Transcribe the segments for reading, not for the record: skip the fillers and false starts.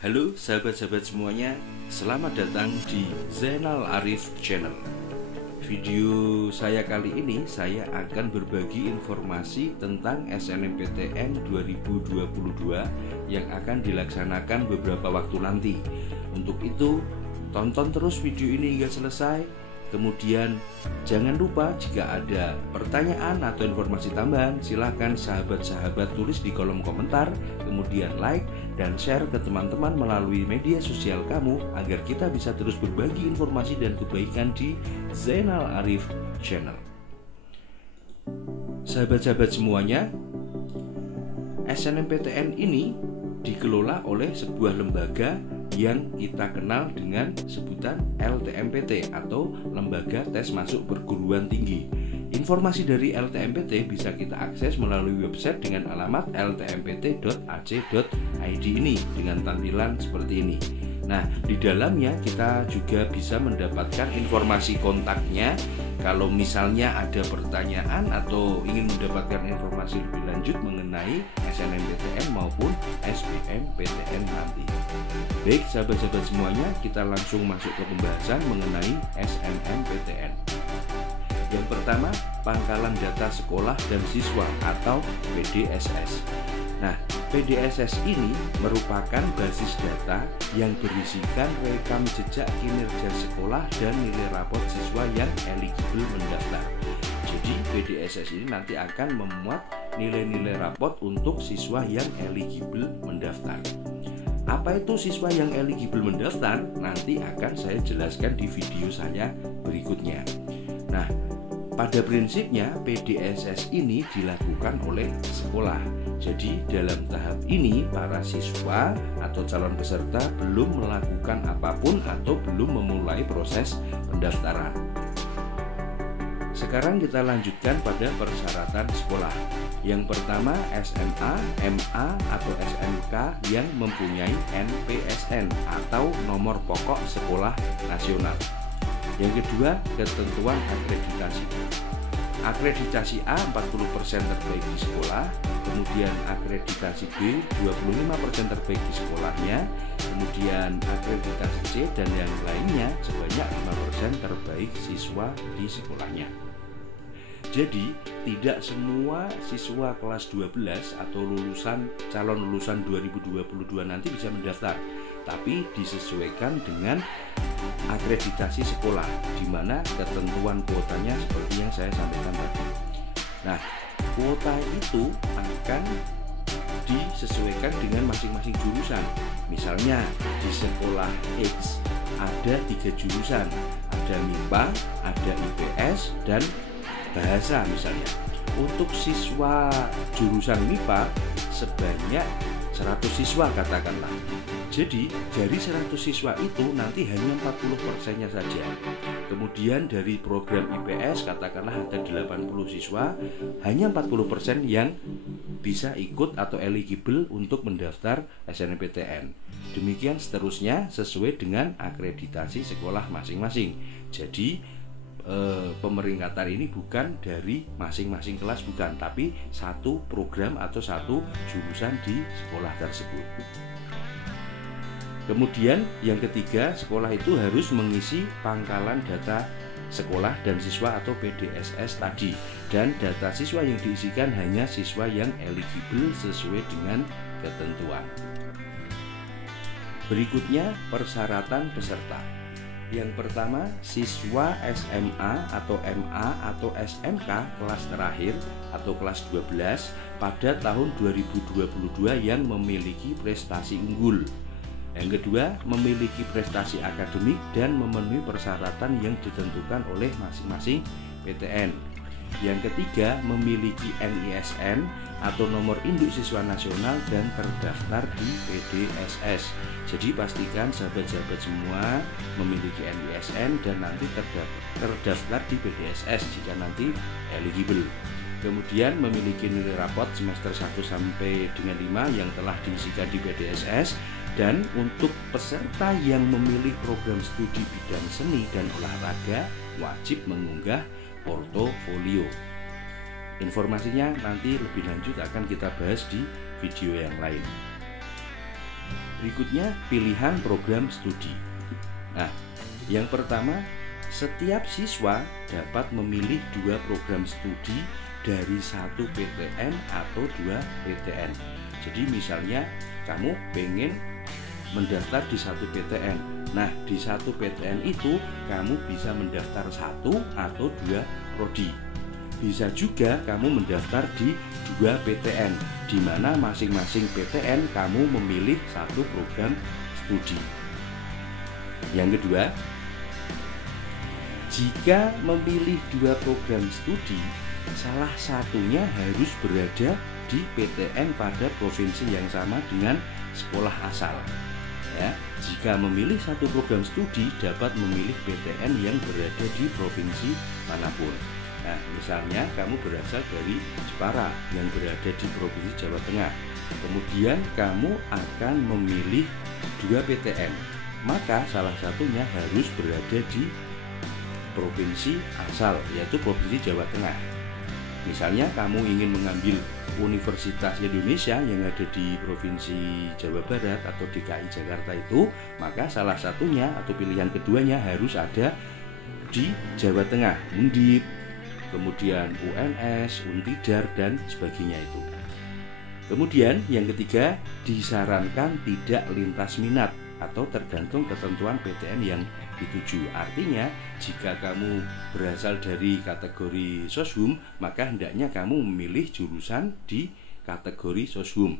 Halo sahabat-sahabat semuanya, selamat datang di Zainal Arif Channel. Video saya kali ini saya akan berbagi informasi tentang SNMPTN 2022 yang akan dilaksanakan beberapa waktu nanti. Untuk itu, tonton terus video ini hingga selesai. Kemudian jangan lupa jika ada pertanyaan atau informasi tambahan, silahkan sahabat-sahabat tulis di kolom komentar, kemudian like dan share ke teman-teman melalui media sosial kamu agar kita bisa terus berbagi informasi dan kebaikan di Zainal Arif Channel. Sahabat-sahabat semuanya, SNMPTN ini dikelola oleh sebuah lembaga yang kita kenal dengan sebutan LTMPT atau Lembaga Tes Masuk Perguruan Tinggi. Informasi dari LTMPT bisa kita akses melalui website dengan alamat ltmpt.ac.id ini dengan tampilan seperti ini. Nah, di dalamnya kita juga bisa mendapatkan informasi kontaknya. Kalau misalnya ada pertanyaan atau ingin mendapatkan informasi lebih lanjut mengenai SNMPTN maupun SBMPTN nanti. Baik sahabat-sahabat semuanya, kita langsung masuk ke pembahasan mengenai SNMPTN. Yang pertama, pangkalan data sekolah dan siswa atau PDSS. Nah, PDSS ini merupakan basis data yang berisikan rekam jejak kinerja sekolah dan nilai rapot siswa yang eligible mendaftar. Jadi PDSS ini nanti akan memuat nilai-nilai rapot untuk siswa yang eligible mendaftar. Apa itu siswa yang eligible mendaftar? Nanti akan saya jelaskan di video saya berikutnya. Nah, pada prinsipnya PDSS ini dilakukan oleh sekolah. Jadi dalam tahap ini para siswa atau calon peserta belum melakukan apapun atau belum memulai proses pendaftaran. Sekarang kita lanjutkan pada persyaratan sekolah. Yang pertama, SMA, MA atau SMK yang mempunyai NPSN atau nomor pokok sekolah nasional. Yang kedua, ketentuan akreditasi. Akreditasi A 40% terbaik di sekolah, kemudian akreditasi B 25% terbaik di sekolahnya, kemudian akreditasi C dan yang lainnya sebanyak 5% terbaik siswa di sekolahnya. Jadi, tidak semua siswa kelas 12 atau calon lulusan 2022 nanti bisa mendaftar, tapi disesuaikan dengan akreditasi sekolah, di mana ketentuan kuotanya seperti yang saya sampaikan tadi. Nah, kuota itu akan disesuaikan dengan masing-masing jurusan. Misalnya di sekolah X ada 3 jurusan, ada MIPA, ada IPS, dan bahasa misalnya. Untuk siswa jurusan MIPA sebanyak 100 siswa katakanlah. Jadi dari 100 siswa itu nanti hanya 40%-nya saja. Kemudian dari program IPS katakanlah ada 80 siswa, hanya 40% yang bisa ikut atau eligible untuk mendaftar SNMPTN. Demikian seterusnya sesuai dengan akreditasi sekolah masing-masing. Jadi pemeringkatan ini bukan dari masing-masing kelas, bukan, tapi satu program atau satu jurusan di sekolah tersebut. Kemudian yang ketiga, sekolah itu harus mengisi pangkalan data sekolah dan siswa atau PDSS tadi, dan data siswa yang diisikan hanya siswa yang eligible sesuai dengan ketentuan. Berikutnya, persyaratan peserta. Yang pertama, siswa SMA atau MA atau SMK kelas terakhir atau kelas 12 pada tahun 2022 yang memiliki prestasi unggul. Yang kedua, memiliki prestasi akademik dan memenuhi persyaratan yang ditentukan oleh masing-masing PTN. Yang ketiga, memiliki NISN atau nomor induk siswa nasional dan terdaftar di PDSS. Jadi pastikan sahabat-sahabat semua memiliki NISN dan nanti terdaftar di PDSS jika nanti eligible. Kemudian memiliki nilai rapot semester 1 sampai dengan 5 yang telah diisikan di PDSS. Dan untuk peserta yang memilih program studi bidang seni dan olahraga wajib mengunggah portofolio. Informasinya nanti lebih lanjut akan kita bahas di video yang lain. Berikutnya, pilihan program studi. Nah, yang pertama, setiap siswa dapat memilih 2 program studi dari 1 PTN atau 2 PTN. Jadi misalnya kamu pengen mendaftar di 1 PTN. Nah, di 1 PTN itu kamu bisa mendaftar 1 atau 2 prodi. Bisa juga kamu mendaftar di 2 PTN, di mana masing-masing PTN kamu memilih 1 program studi. Yang kedua, jika memilih 2 program studi, salah satunya harus berada di PTN pada provinsi yang sama dengan sekolah asal. Ya, jika memilih 1 program studi dapat memilih PTN yang berada di provinsi manapun. Nah, misalnya kamu berasal dari Jepara yang berada di provinsi Jawa Tengah. Kemudian kamu akan memilih 2 PTN, maka salah satunya harus berada di provinsi asal, yaitu provinsi Jawa Tengah. Misalnya kamu ingin mengambil Universitas Indonesia yang ada di Provinsi Jawa Barat atau DKI Jakarta itu, maka salah satunya atau pilihan keduanya harus ada di Jawa Tengah, Undip, kemudian UNS, Untidar, dan sebagainya itu. Kemudian yang ketiga, disarankan tidak lintas minat atau tergantung ketentuan PTN yang dituju. Artinya, jika kamu berasal dari kategori Soshum, maka hendaknya kamu memilih jurusan di kategori Soshum.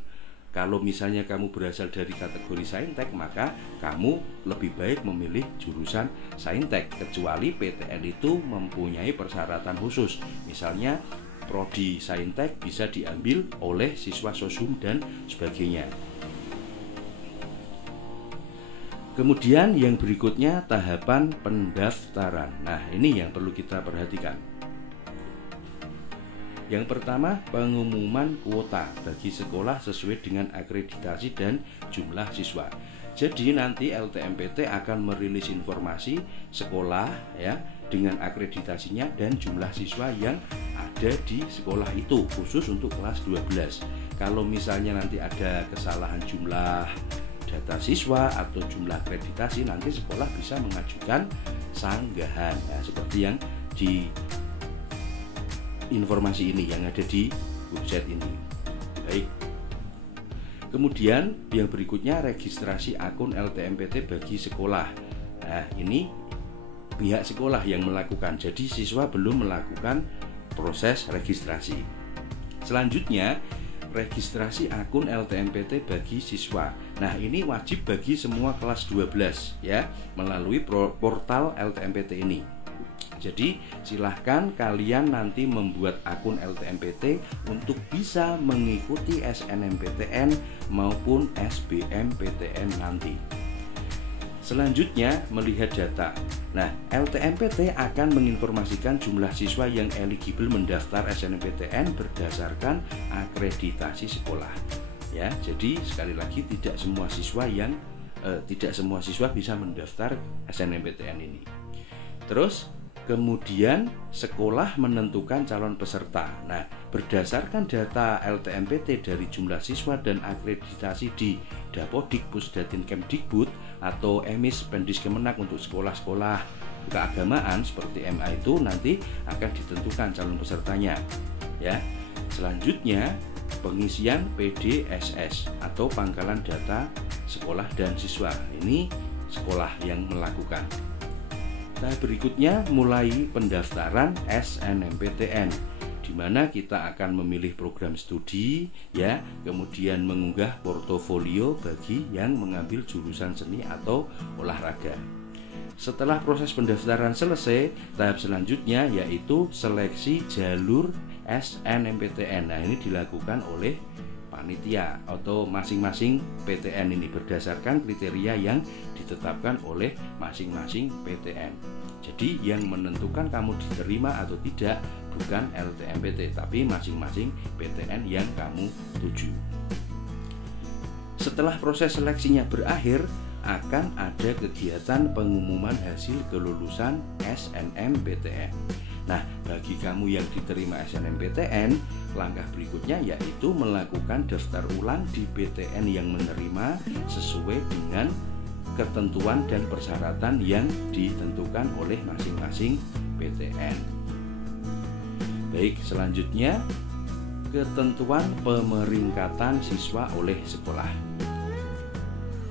Kalau misalnya kamu berasal dari kategori Saintek, maka kamu lebih baik memilih jurusan Saintek, kecuali PTN itu mempunyai persyaratan khusus. Misalnya, prodi Saintek bisa diambil oleh siswa Soshum dan sebagainya. Kemudian yang berikutnya, tahapan pendaftaran. Nah, ini yang perlu kita perhatikan. Yang pertama, pengumuman kuota bagi sekolah sesuai dengan akreditasi dan jumlah siswa. Jadi nanti LTMPT akan merilis informasi sekolah ya dengan akreditasinya dan jumlah siswa yang ada di sekolah itu, khusus untuk kelas 12. Kalau misalnya nanti ada kesalahan jumlah data siswa atau jumlah akreditasi, nanti sekolah bisa mengajukan sanggahan. Nah, seperti yang di informasi ini yang ada di website ini. Baik. Kemudian yang berikutnya, registrasi akun LTMPT bagi sekolah. Nah, ini pihak sekolah yang melakukan. Jadi siswa belum melakukan proses registrasi. Selanjutnya, registrasi akun LTMPT bagi siswa. Nah, ini wajib bagi semua kelas 12 ya, melalui portal LTMPT ini. Jadi, silahkan kalian nanti membuat akun LTMPT untuk bisa mengikuti SNMPTN maupun SBMPTN nanti. Selanjutnya, melihat data. Nah, LTMPT akan menginformasikan jumlah siswa yang eligible mendaftar SNMPTN berdasarkan akreditasi sekolah. Ya, jadi sekali lagi tidak semua siswa bisa mendaftar SNMPTN ini. Terus kemudian sekolah menentukan calon peserta. Nah, berdasarkan data LTMPT dari jumlah siswa dan akreditasi di Dapodik Pusdatin Kemdikbud atau Emis Pendiskemenak untuk sekolah-sekolah keagamaan seperti MA itu nanti akan ditentukan calon pesertanya. Ya. Selanjutnya pengisian PDSS atau pangkalan data sekolah dan siswa. Ini sekolah yang melakukan. Nah, berikutnya mulai pendaftaran SNMPTN, di mana kita akan memilih program studi ya, kemudian mengunggah portofolio bagi yang mengambil jurusan seni atau olahraga. Setelah proses pendaftaran selesai, tahap selanjutnya yaitu seleksi jalur SNMPTN. Nah, ini dilakukan oleh panitia atau masing-masing PTN ini berdasarkan kriteria yang ditetapkan oleh masing-masing PTN. Jadi yang menentukan kamu diterima atau tidak bukan LTMPT, tapi masing-masing PTN yang kamu tuju. Setelah proses seleksinya berakhir, akan ada kegiatan pengumuman hasil kelulusan SNMPTN. Nah, bagi kamu yang diterima SNMPTN, langkah berikutnya yaitu melakukan daftar ulang di PTN yang menerima sesuai dengan ketentuan dan persyaratan yang ditentukan oleh masing-masing PTN. Baik, selanjutnya ketentuan pemeringkatan siswa oleh sekolah.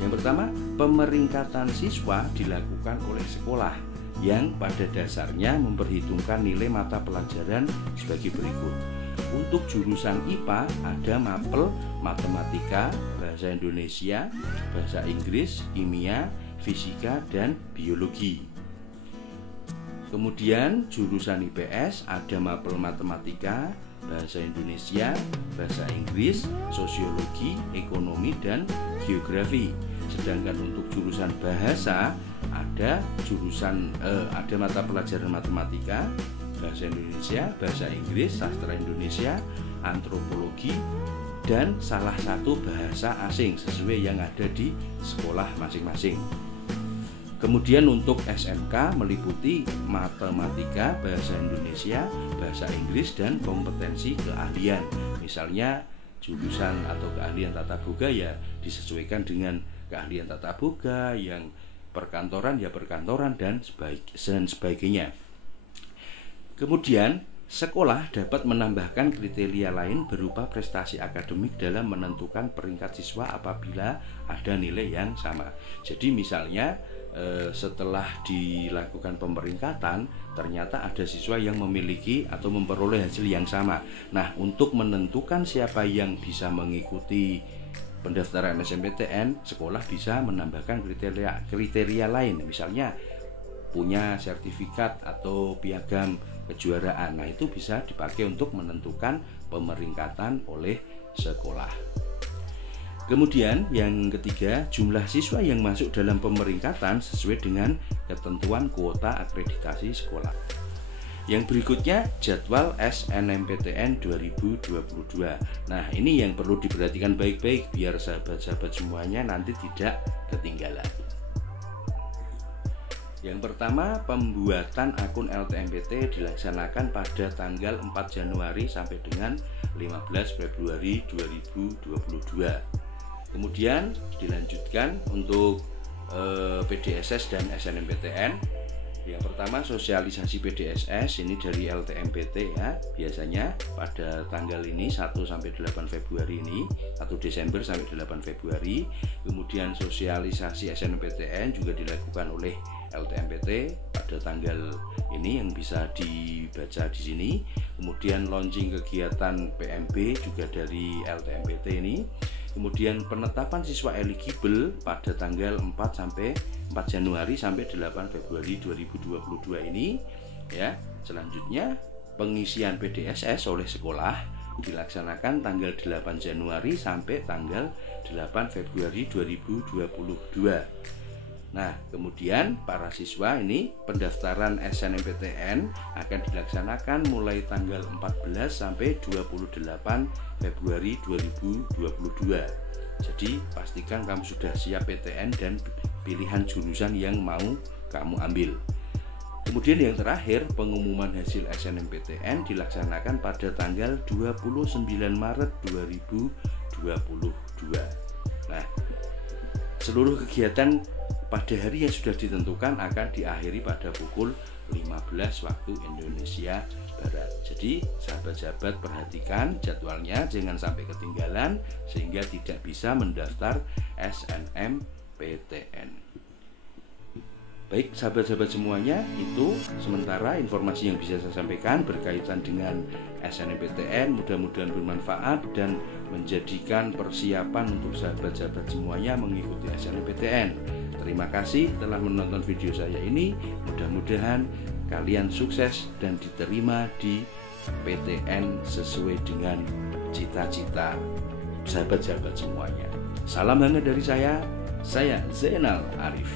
Yang pertama, pemeringkatan siswa dilakukan oleh sekolah yang pada dasarnya memperhitungkan nilai mata pelajaran sebagai berikut. Untuk jurusan IPA ada mapel matematika, bahasa Indonesia, bahasa Inggris, kimia, fisika, dan biologi. Kemudian jurusan IPS ada mapel matematika, bahasa Indonesia, bahasa Inggris, sosiologi, ekonomi, dan geografi. Sedangkan untuk jurusan bahasa ada ada mata pelajaran matematika, bahasa Indonesia, bahasa Inggris, sastra Indonesia, antropologi, dan salah satu bahasa asing sesuai yang ada di sekolah masing-masing. Kemudian untuk SMK meliputi matematika, bahasa Indonesia, bahasa Inggris, dan kompetensi keahlian. Misalnya jurusan atau keahlian tata boga ya disesuaikan dengan keahlian tata boga, yang perkantoran ya perkantoran, dan sebagainya. Kemudian sekolah dapat menambahkan kriteria lain berupa prestasi akademik dalam menentukan peringkat siswa apabila ada nilai yang sama. Jadi misalnya setelah dilakukan pemeringkatan ternyata ada siswa yang memiliki atau memperoleh hasil yang sama. Nah, untuk menentukan siapa yang bisa mengikuti pendaftaran SNMPTN, sekolah bisa menambahkan kriteria lain, misalnya punya sertifikat atau piagam kejuaraan. Nah, itu bisa dipakai untuk menentukan pemeringkatan oleh sekolah. Kemudian yang ketiga, jumlah siswa yang masuk dalam pemeringkatan sesuai dengan ketentuan kuota akreditasi sekolah. Yang berikutnya, jadwal SNMPTN 2022. Nah, ini yang perlu diperhatikan baik-baik biar sahabat-sahabat semuanya nanti tidak ketinggalan. Yang pertama, pembuatan akun LTMPT dilaksanakan pada tanggal 4 Januari sampai dengan 15 Februari 2022. Kemudian dilanjutkan untuk PDSS dan SNMPTN. Yang pertama, sosialisasi PDSS ini dari LTMPT ya. Biasanya pada tanggal ini 1 sampai 8 Februari ini, 1 Desember sampai 8 Februari. Kemudian sosialisasi SNMPTN juga dilakukan oleh LTMPT pada tanggal ini yang bisa dibaca di sini. Kemudian launching kegiatan PMB juga dari LTMPT ini. Kemudian penetapan siswa eligible pada tanggal 4 Januari sampai 8 Februari 2022 ini ya. Selanjutnya pengisian PDSS oleh sekolah dilaksanakan tanggal 8 Januari sampai tanggal 8 Februari 2022. Nah, kemudian para siswa ini pendaftaran SNMPTN akan dilaksanakan mulai tanggal 14 sampai 28 Februari 2022. Jadi, pastikan kamu sudah siap PTN dan pilihan jurusan yang mau kamu ambil. Kemudian yang terakhir, pengumuman hasil SNMPTN dilaksanakan pada tanggal 29 Maret 2022. Nah, seluruh kegiatan pada hari yang sudah ditentukan akan diakhiri pada pukul 15 waktu Indonesia Barat. Jadi sahabat-sahabat perhatikan jadwalnya, jangan sampai ketinggalan sehingga tidak bisa mendaftar SNMPTN. Baik sahabat-sahabat semuanya, itu sementara informasi yang bisa saya sampaikan berkaitan dengan SNMPTN. Mudah-mudahan bermanfaat dan menjadikan persiapan untuk sahabat-sahabat semuanya mengikuti SNMPTN. Terima kasih telah menonton video saya ini. Mudah-mudahan kalian sukses dan diterima di PTN sesuai dengan cita-cita sahabat-sahabat semuanya. Salam hangat dari saya Zainal Arif.